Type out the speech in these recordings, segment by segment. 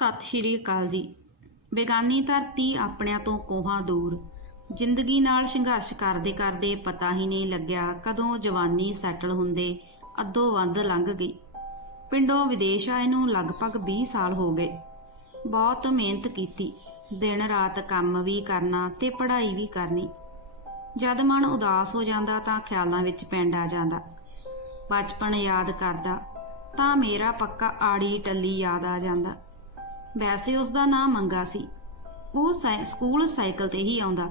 ਸਤਿ ਸ਼੍ਰੀ ਅਕਾਲ ਜੀ। ਬੇਗਾਨੀ ਧਰਤੀ ਆਪਣਿਆਂ ਤੋਂ ਕੋਹਾਂ ਦੂਰ। ਜ਼ਿੰਦਗੀ ਨਾਲ ਸੰਘਰਸ਼ ਕਰਦੇ ਕਰਦੇ ਪਤਾ ਹੀ ਨਹੀਂ ਲੱਗਿਆ ਕਦੋਂ ਜਵਾਨੀ ਸੈਟਲ ਹੁੰਦੇ ਅੱਧੋ ਵੱਧ ਲੰਘ ਗਈ। ਪਿੰਡੋਂ ਵਿਦੇਸ਼ ਆਏ ਨੂੰ ਲਗਭਗ 20 ਸਾਲ ਹੋ ਗਏ। ਬਹੁਤ ਮਿਹਨਤ ਕੀਤੀ। ਦਿਨ ਰਾਤ ਕੰਮ ਵੀ ਕਰਨਾ ਤੇ ਪੜ੍ਹਾਈ ਵੀ ਕਰਨੀ। ਜਦ ਮਨ ਉਦਾਸ ਹੋ ਜਾਂਦਾ ਤਾਂ ਖਿਆਲਾਂ ਵਿੱਚ ਪਿੰਡ ਆ ਜਾਂਦਾ। ਬਚਪਨ ਯਾਦ ਕਰਦਾ ਤਾਂ ਮੇਰਾ ਪੱਕਾ ਆੜੀ ਟੱਲੀ ਯਾਦ ਆ ਜਾਂਦਾ। ਵੈਸੇ ਉਸ ਦਾ ਨਾਮ ਮੰਗਾ ਸੀ। ਉਹ ਸਾਈ- ਸਕੂਲ ਸਾਈਕਲ ਤੇ ਹੀ ਆਉਂਦਾ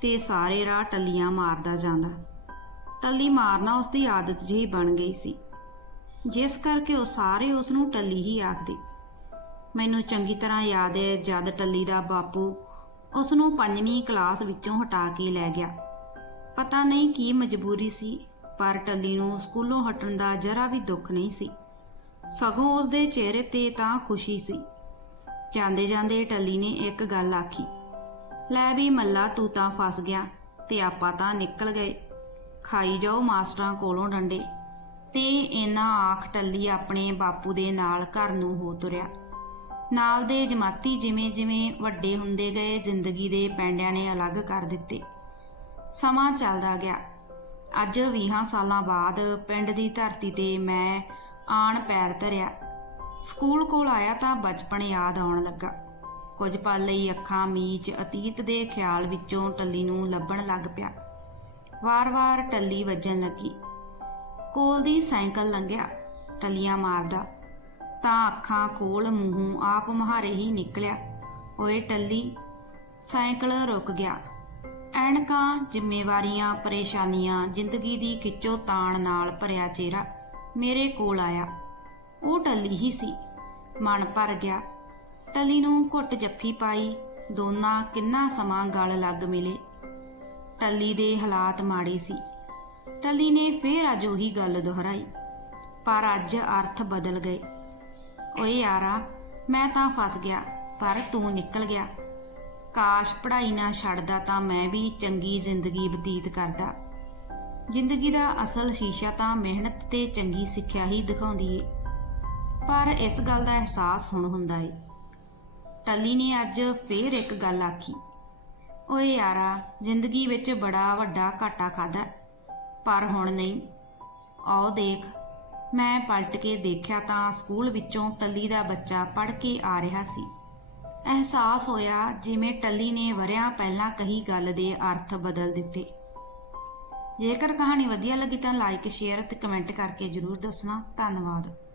ਤੇ ਸਾਰੇ ਰਾਹ ਟੱਲੀਆਂ ਮਾਰਦਾ ਜਾਂਦਾ। ਟੱਲੀ ਮਾਰਨਾ ਉਸ ਦੀ ਆਦਤ ਜਿਹੀ ਬਣ ਗਈ ਸੀ। ਜਿਸ ਕਰਕੇ ਉਹ ਸਾਰੇ ਉਸ ਨੂੰ ਟੱਲੀ ਹੀ ਆਖਦੇ। ਮੈਨੂੰ ਚੰਗੀ ਤਰ੍ਹਾਂ ਯਾਦ ਹੈ ਜਦ ਟੱਲੀ ਦਾ ਬਾਪੂ ਉਸ ਨੂੰ ਪੰਜਵੀਂ ਕਲਾਸ ਵਿੱਚੋਂ ਹਟਾ ਕੇ ਲੈ ਗਿਆ। ਪਤਾ ਨਹੀਂ ਕੀ ਮਜਬੂਰੀ ਸੀ, ਪਰ ਟੱਲੀ ਨੂੰ ਸਕੂਲੋਂ ਹਟਣ ਦਾ ਜਰਾ ਵੀ ਦੁੱਖ ਨਹੀਂ ਸੀ। ਸਗੋਂ ਉਸ ਦੇ ਚਿਹਰੇ ਤੇ ਤਾਂ ਖੁਸ਼ੀ ਸੀ। ਜਾਂਦੇ ਜਾਂਦੇ ਟੱਲੀ ਨੇ ਇੱਕ ਗੱਲ ਆਖੀ, ਲੈ ਵੀ ਮੱਲਾ ਤੂੰ ਤਾਂ ਫਸ ਗਿਆ ਤੇ ਆਪਾਂ ਤਾਂ ਨਿਕਲ ਗਏ। ਖਾਈ ਜਾਓ ਮਾਸਟਰਾਂ ਕੋਲੋਂ ਡੰਡੇ। ਤੇ ਇਹਨਾਂ ਆਖ ਟੱਲੀ ਆਪਣੇ ਬਾਪੂ ਦੇ ਨਾਲ ਘਰ ਨੂੰ ਹੋ ਤੁਰਿਆ। ਨਾਲ ਦੇ ਜਮਾਤੀ ਜਿਵੇਂ ਜਿਵੇਂ ਵੱਡੇ ਹੁੰਦੇ ਗਏ, ਜ਼ਿੰਦਗੀ ਦੇ ਪੈਂਡਿਆਂ ਨੇ ਅਲੱਗ ਕਰ ਦਿੱਤੇ। ਸਮਾਂ ਚੱਲਦਾ ਗਿਆ। ਅੱਜ 20 ਸਾਲਾਂ ਬਾਅਦ ਪਿੰਡ ਦੀ ਧਰਤੀ ਤੇ ਮੈਂ ਆਣ ਪੈਰ ਧਰਿਆ। ਸਕੂਲ ਕੋਲ ਆਇਆ ਤਾਂ ਬਚਪਨ ਯਾਦ ਆਉਣ ਲੱਗਾ। ਕੁਝ ਪਲ ਲਈ ਅੱਖਾਂ, ਮੀਚ, ਅਤੀਤ ਦੇ ਖਿਆਲ ਵਿੱਚੋਂ ਟੱਲੀ ਨੂੰ ਲੱਭਣ ਲੱਗ ਪਿਆ। ਵਾਰ-ਵਾਰ ਟੱਲੀ ਵੱਜਣ ਲੱਗੀ। ਕੋਲ ਦੀ ਸਾਈਕਲ ਲੰਘਿਆ, ਟੱਲੀਆਂ ਮਾਰਦਾ। ਤਾਂ ਅੱਖਾਂ ਕੋਲ ਮੂੰਹੋਂ ਆਪ ਮੁਹਾਰੇ ਹੀ ਨਿਕਲਿਆ। ਓਏ ਟੱਲੀ, ਸਾਈਕਲ ਰੁਕ ਗਿਆ। ਐਨਕਾਂ, ਜ਼ਿੰਮੇਵਾਰੀਆਂ, ਪਰੇਸ਼ਾਨੀਆਂ ਜ਼ਿੰਦਗੀ ਦੀ ਖਿੱਚੋ ਤਾਣ ਨਾਲ ਭਰਿਆ ਚਿਹਰਾ ਮੇਰੇ ਕੋਲ ਆਇਆ। ਉਹ ਟੱਲੀ ਹੀ ਸੀ। ਮਨ ਭਰ ਗਿਆ। ਟੱਲੀ ਨੂੰ ਘੁੱਟ ਜੱਫੀ ਪਾਈ, ਦੋਨਾਂ ਕਿੰਨਾ ਸਮਾਂ ਗਲ ਲੱਗ ਮਿਲੇ। ਟੱਲੀ ਦੇ ਹਾਲਾਤ ਮਾੜੇ ਸੀ। ਟੱਲੀ ਨੇ ਫੇਰ ਅੱਜ ਉਹੀ ਗੱਲ ਦੁਹਰਾਈ, ਪਰ ਅੱਜ ਅਰਥ ਬਦਲ ਗਏ। ਓਏ ਯਾਰਾ, ਮੈਂ ਤਾਂ ਫਸ ਗਿਆ, ਪਰ ਤੂੰ ਨਿਕਲ ਗਿਆ। ਕਾਸ਼ ਪੜ੍ਹਾਈ ਨਾ ਛੱਡਦਾ ਤਾਂ ਮੈਂ ਵੀ ਚੰਗੀ ਜ਼ਿੰਦਗੀ ਬਤੀਤ ਕਰਦਾ। ਜ਼ਿੰਦਗੀ ਦਾ ਅਸਲ ਸ਼ੀਸ਼ਾ ਤਾਂ ਮਿਹਨਤ ਤੇ ਚੰਗੀ ਸਿੱਖਿਆ ਹੀ ਦਿਖਾਉਂਦੀ ਏ। ਪਰ ਇਸ ਗੱਲ ਦਾ ਅਹਿਸਾਸ ਹੁਣ ਹੁੰਦਾ ਏ। ਟੱਲੀ ਨੇ ਅੱਜ ਫੇਰ ਇੱਕ ਗੱਲ ਆਖੀ। ਓਏ ਯਾਰਾ, ਜ਼ਿੰਦਗੀ ਵਿੱਚ ਬੜਾ ਵੱਡਾ ਘਾਟਾ ਖਾਦਾ ਪਰ ਹੁਣ ਨਹੀਂ। ਆਓ ਦੇਖ। ਮੈਂ ਪਲਟ ਕੇ ਦੇਖਿਆ ਤਾਂ ਸਕੂਲ ਵਿੱਚੋਂ ਟੱਲੀ ਦਾ ਬੱਚਾ ਪੜ ਕੇ ਆ ਰਿਹਾ ਸੀ। ਅਹਿਸਾਸ ਹੋਇਆ ਜਿਵੇਂ ਟੱਲੀ ਨੇ ਵਰਿਆਂ ਪਹਿਲਾਂ ਕਹੀ ਗੱਲ ਦੇ ਅਰਥ ਬਦਲ ਦਿੱਤੇ। ਜੇਕਰ ਕਹਾਣੀ ਵਧੀਆ ਲੱਗੀ ਤਾਂ ਲਾਈਕ ਸ਼ੇਅਰ ਅਤੇ ਕਮੈਂਟ ਕਰਕੇ ਜਰੂਰ ਦੱਸਣਾ। ਧੰਨਵਾਦ।